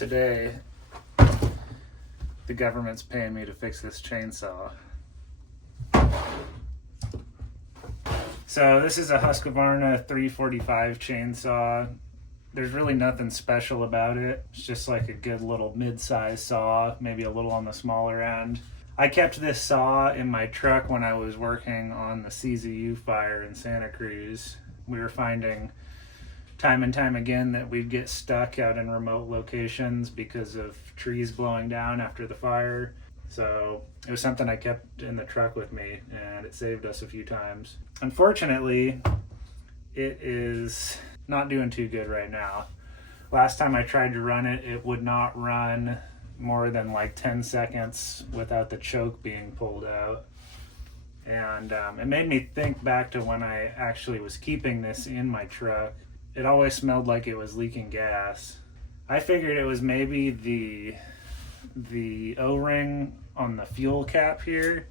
Today, the government's paying me to fix this chainsaw. So this is a Husqvarna 345 chainsaw. There's really nothing special about it. It's just like a good little mid-size saw, maybe a little on the smaller end. I kept this saw in my truck when I was working on the CZU fire in Santa Cruz. We were finding time and time again that we'd get stuck out in remote locations because of trees blowing down after the fire. So it was something I kept in the truck with me, and it saved us a few times. Unfortunately, it is not doing too good right now. Last time I tried to run it, it would not run more than like 10 seconds without the choke being pulled out. And it made me think back to when I actually was keeping this in my truck. It always smelled like it was leaking gas. I figured it was maybe the O-ring on the fuel cap here,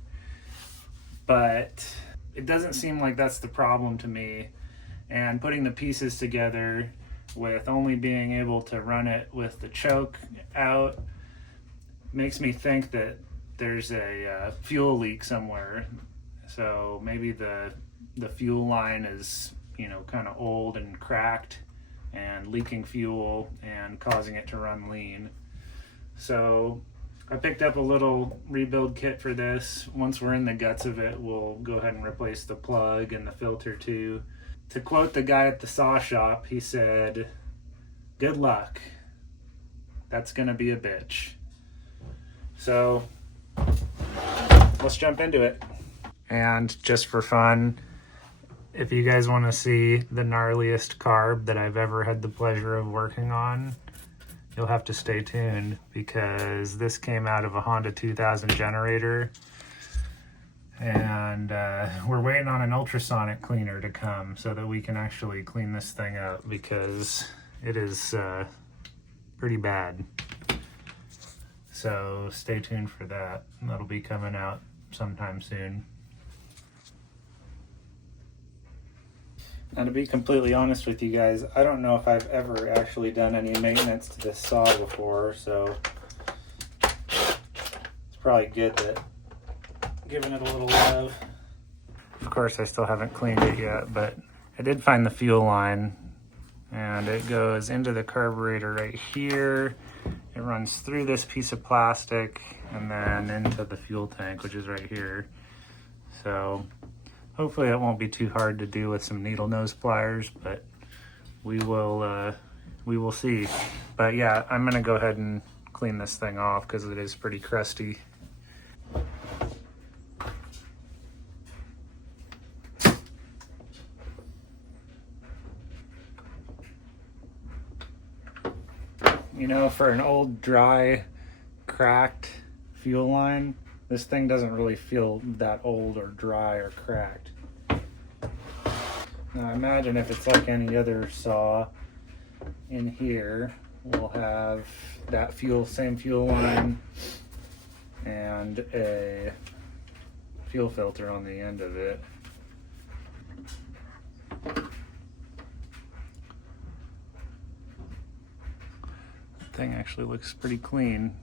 but it doesn't seem like that's the problem to me. And putting the pieces together with only being able to run it with the choke out makes me think that there's a fuel leak somewhere. So maybe the fuel line is, kind of old and cracked and leaking fuel and causing it to run lean. So I picked up a little rebuild kit for this. Once we're in the guts of it, we'll go ahead and replace the plug and the filter too. To quote the guy at the saw shop, he said, "Good luck. That's gonna be a bitch." So let's jump into it. And just for fun, if you guys want to see the gnarliest carb that I've ever had the pleasure of working on, you'll have to stay tuned, because this came out of a Honda 2000 generator, and we're waiting on an ultrasonic cleaner to come so that we can actually clean this thing up, because it is pretty bad. So stay tuned for that. That'll be coming out sometime soon. Now, to be completely honest with you guys, I don't know if I've ever actually done any maintenance to this saw before, so it's probably good that giving it a little love. Of course, I still haven't cleaned it yet, but I did find the fuel line, and it goes into the carburetor right here. It runs through this piece of plastic and then into the fuel tank, which is right here. So hopefully it won't be too hard to do with some needle nose pliers, but we will see. But yeah, I'm gonna go ahead and clean this thing off because it is pretty crusty. For an old, dry, cracked fuel line, this thing doesn't really feel that old or dry or cracked. Now imagine if it's like any other saw. In here we'll have that same fuel line and a fuel filter on the end of it. The thing actually looks pretty clean.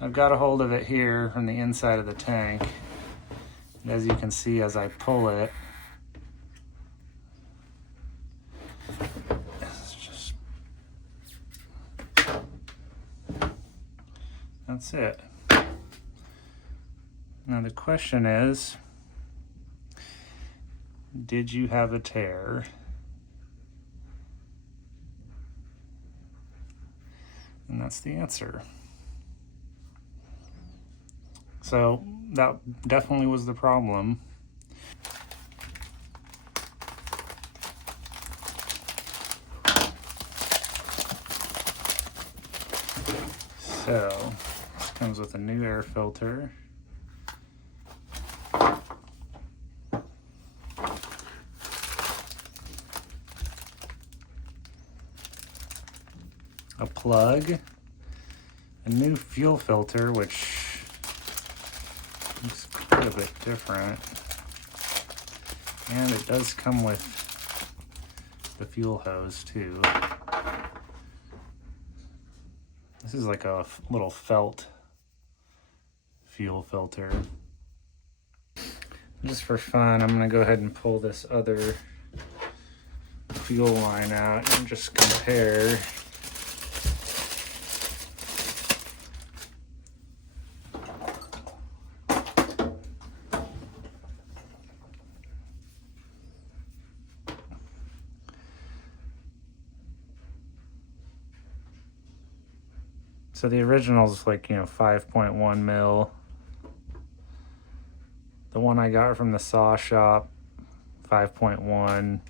I've got a hold of it here from the inside of the tank. And as you can see, as I pull it, that's it. Now the question is, did you have a tear? And that's the answer. So that definitely was the problem. So this comes with a new air filter. A plug, a new fuel filter, which looks quite a bit different, and it does come with the fuel hose too. This is like a little felt fuel filter. Just for fun, I'm gonna go ahead and pull this other fuel line out and just compare. So the original is like, 5.1 mil. The one I got from the saw shop, 5.1.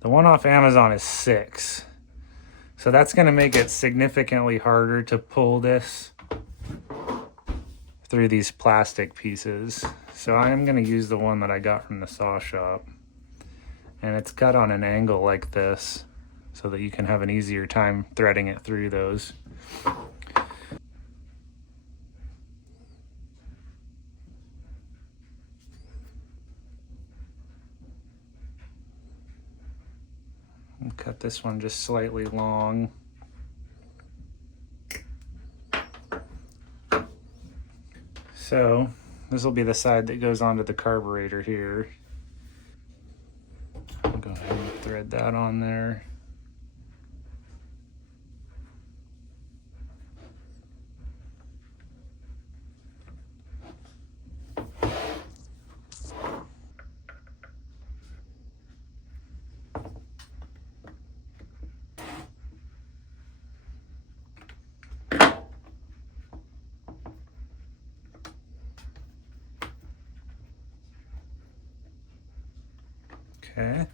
The one off Amazon is 6. So that's going to make it significantly harder to pull this through these plastic pieces. So I'm going to use the one that I got from the saw shop. And it's cut on an angle like this, so that you can have an easier time threading it through those. And cut this one just slightly long. So this will be the side that goes onto the carburetor here. I'll go ahead and thread that on there. Okay.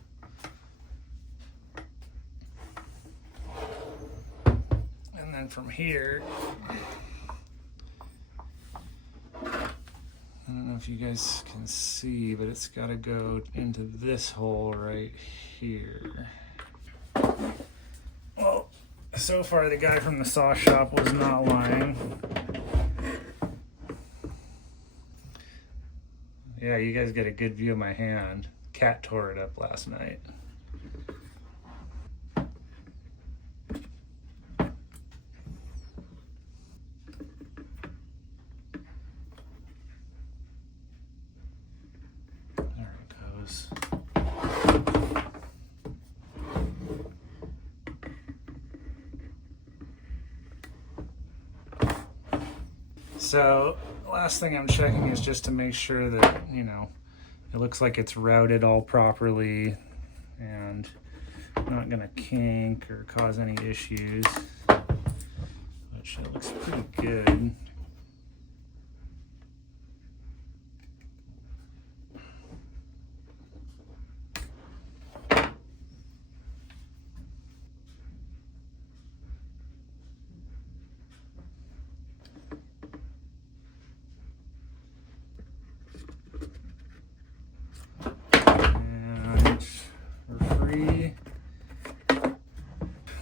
And then from here, I don't know if you guys can see, but it's got to go into this hole right here. Well, so far the guy from the saw shop was not lying. Yeah, you guys get a good view of my hand. Cat tore it up last night. There it goes. So, last thing I'm checking is just to make sure that, it looks like it's routed all properly and not gonna kink or cause any issues, which it looks pretty good.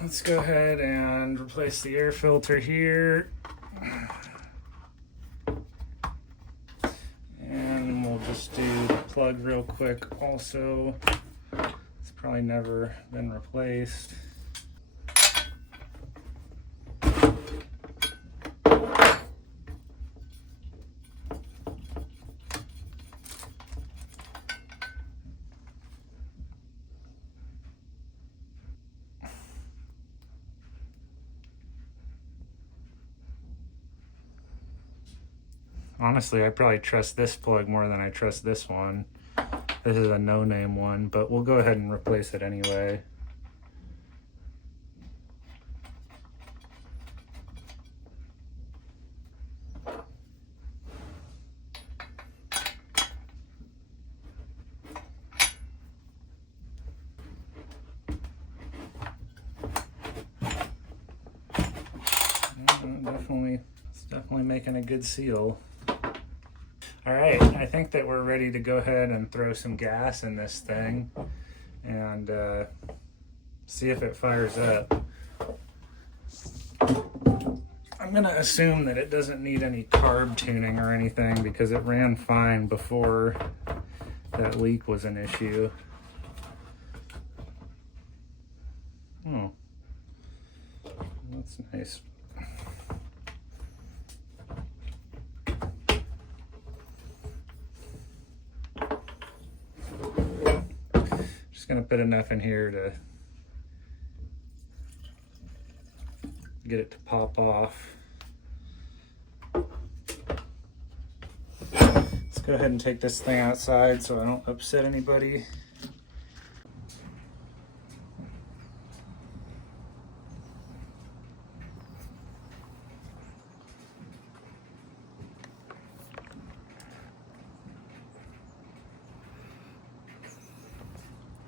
Let's go ahead and replace the air filter here. And we'll just do the plug real quick also. It's probably never been replaced. Honestly, I probably trust this plug more than I trust this one. This is a no-name one, but we'll go ahead and replace it anyway. It's definitely making a good seal. All right, I think that we're ready to go ahead and throw some gas in this thing and see if it fires up. I'm gonna assume that it doesn't need any carb tuning or anything because it ran fine before that leak was an issue. Oh, that's nice. Just gonna put enough in here to get it to pop off. Let's go ahead and take this thing outside so I don't upset anybody.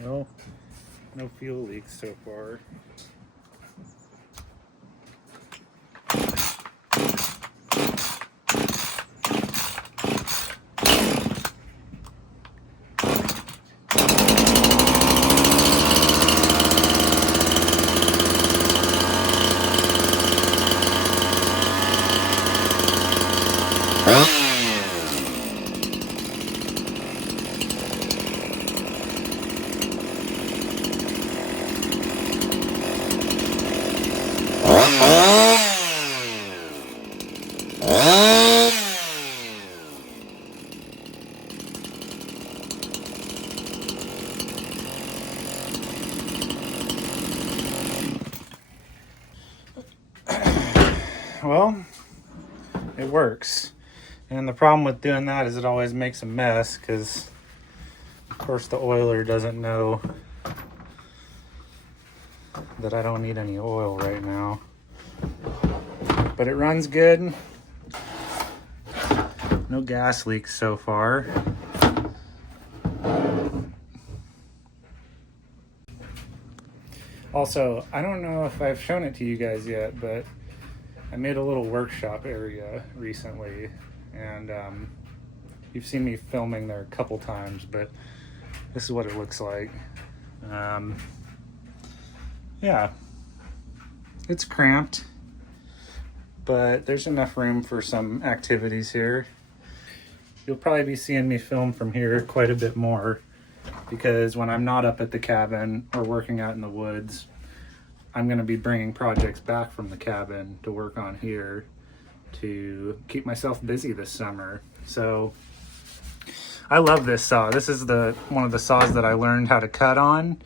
Well, no fuel leaks so far. Well, it works. And the problem with doing that is it always makes a mess because, of course, the oiler doesn't know that I don't need any oil right now. But it runs good. No gas leaks so far. Also, I don't know if I've shown it to you guys yet, but I made a little workshop area recently, and you've seen me filming there a couple times, but this is what it looks like. Yeah, it's cramped, but there's enough room for some activities here. You'll probably be seeing me film from here quite a bit more, because when I'm not up at the cabin or working out in the woods, I'm going to be bringing projects back from the cabin to work on here to keep myself busy this summer. So I love this saw. This is one of the saws that I learned how to cut on,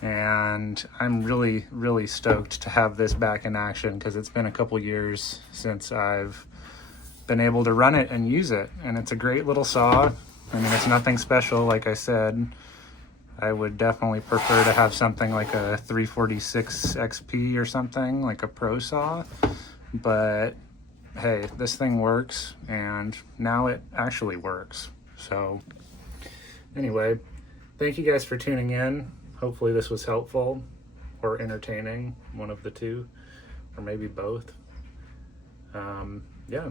and I'm really, really stoked to have this back in action because it's been a couple years since I've been able to run it and use it. And it's a great little saw. I mean, it's nothing special, like I said. I would definitely prefer to have something like a 346 XP or something, like a pro saw. But hey, this thing works, and now it actually works. So anyway, thank you guys for tuning in. Hopefully this was helpful or entertaining, one of the two, or maybe both. Yeah,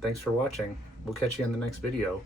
thanks for watching. We'll catch you in the next video.